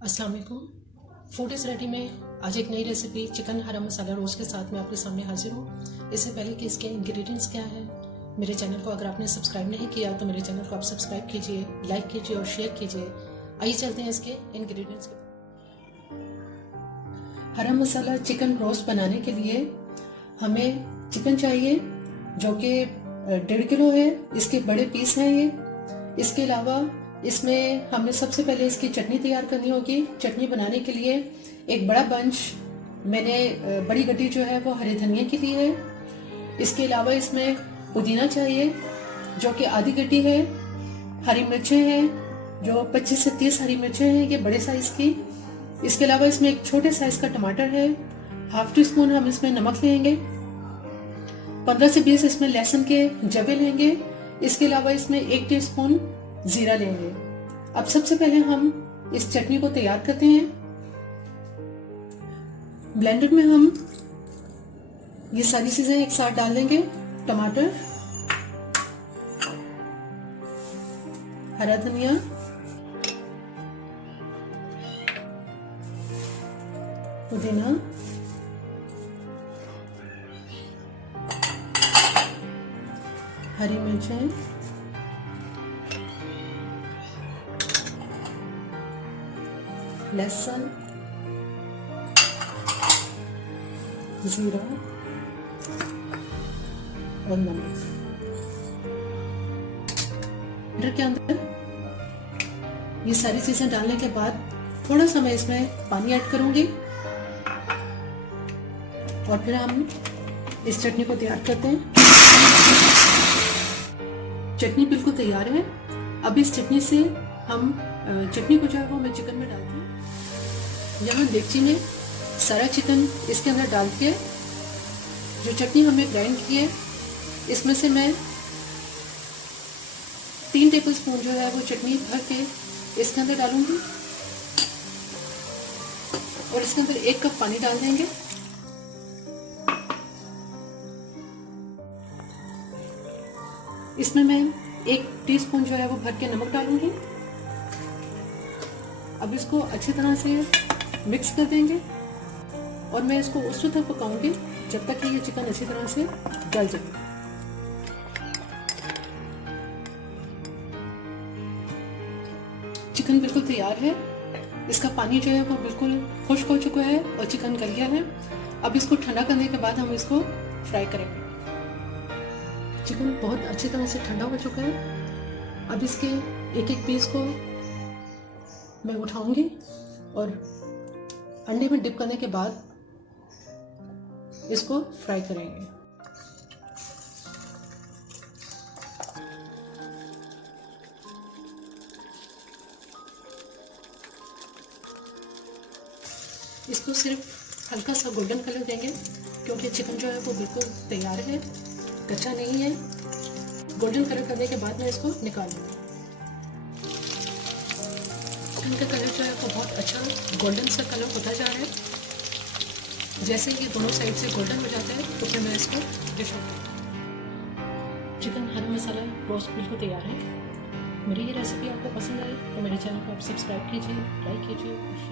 अस्सलाम वालेकुम। Food is ready में आज एक नई रेसिपी चिकन हरा मसाला रोस्ट के साथ मैं आपके सामने हाजिर हूँ। इससे पहले कि इसके इंग्रेडिएंट्स क्या है, मेरे चैनल को अगर आपने सब्सक्राइब नहीं किया तो मेरे चैनल को आप सब्सक्राइब कीजिए, लाइक कीजिए और शेयर कीजिए। आइए चलते हैं इसके इंग्रेडिएंट्स के। हरा मसाला चिकन रोस्ट बनाने के लिए हमें चिकन चाहिए जो कि 1.5 किलो है। इसके बड़े पीस हैं ये। इसके अलावा इसमें हमें सबसे पहले इसकी चटनी तैयार करनी होगी। चटनी बनाने के लिए एक बड़ा बंच मैंने बड़ी गड्डी जो है वो हरे धनिया की ली है। इसके अलावा इसमें पुदीना चाहिए जो कि आधी गड्डी है। हरी मिर्चें हैं जो 25 से 30 हरी मिर्चें हैं, ये बड़े साइज की। इसके अलावा इसमें एक छोटे साइज का टमाटर है। 1/2 टीस्पून हम इसमें नमक लेंगे। 15 से 20 इसमें लहसुन के जवे लेंगे। इसके अलावा इसमें 1 टीस्पून जीरा लेंगे। अब सबसे पहले हम इस चटनी को तैयार करते हैं। ब्लेंडर में हम ये सारी चीजें एक साथ डाल देंगे। टमाटर, हरा धनिया, पुदीना, हरी मिर्चें, लहसुन, जीरा और नमक। ब्लेंडर के अंदर ये सारी चीजें डालने के बाद थोड़ा सा मैं इसमें पानी ऐड करूंगी और फिर हम इस चटनी को तैयार करते हैं। चटनी बिल्कुल तैयार है। अब इस चटनी से हम चटनी को जो है वो मैं चिकन में डालती हूँ। यहाँ डेगची में सारा चिकन इसके अंदर डाल के जो चटनी हमने ग्राइंड की है इसमें से मैं 3 टेबलस्पून जो है वो चटनी भर के इसके अंदर डालूंगी और इसके अंदर 1 कप पानी डाल देंगे। इसमें मैं 1 टीस्पून जो है वो भर के नमक डालूंगी। अब इसको अच्छी तरह से मिक्स कर देंगे और मैं इसको उस वक्त तक पकाऊंगी जब तक कि ये चिकन अच्छी तरह से गल जाए। चिकन बिल्कुल तैयार है। इसका पानी जो है वो बिल्कुल खुश्क हो चुका है और चिकन गल गया है। अब इसको ठंडा करने के बाद हम इसको फ्राई करेंगे। चिकन बहुत अच्छी तरह से ठंडा हो चुका है। अब इसके एक एक पीस को मैं उठाऊंगी और अंडे में डिप करने के बाद इसको फ्राई करेंगे। इसको सिर्फ हल्का सा गोल्डन कलर देंगे क्योंकि चिकन जो है वो बिल्कुल तैयार है, कच्चा नहीं है। गोल्डन कलर करने के बाद मैं इसको निकाल लूँगी। चिकन का कलर जो है वो बहुत अच्छा गोल्डन सा कलर होता जा रहा है। जैसे ये दोनों साइड से गोल्डन हो जाता है तो फिर मैं इसको डिश आउट करूँगी। चिकन हरा मसाला रोस्ट बिल्कुल तैयार है। मेरी ये रेसिपी आपको पसंद आई तो मेरे चैनल को आप सब्सक्राइब कीजिए, लाइक कीजिए और शेयर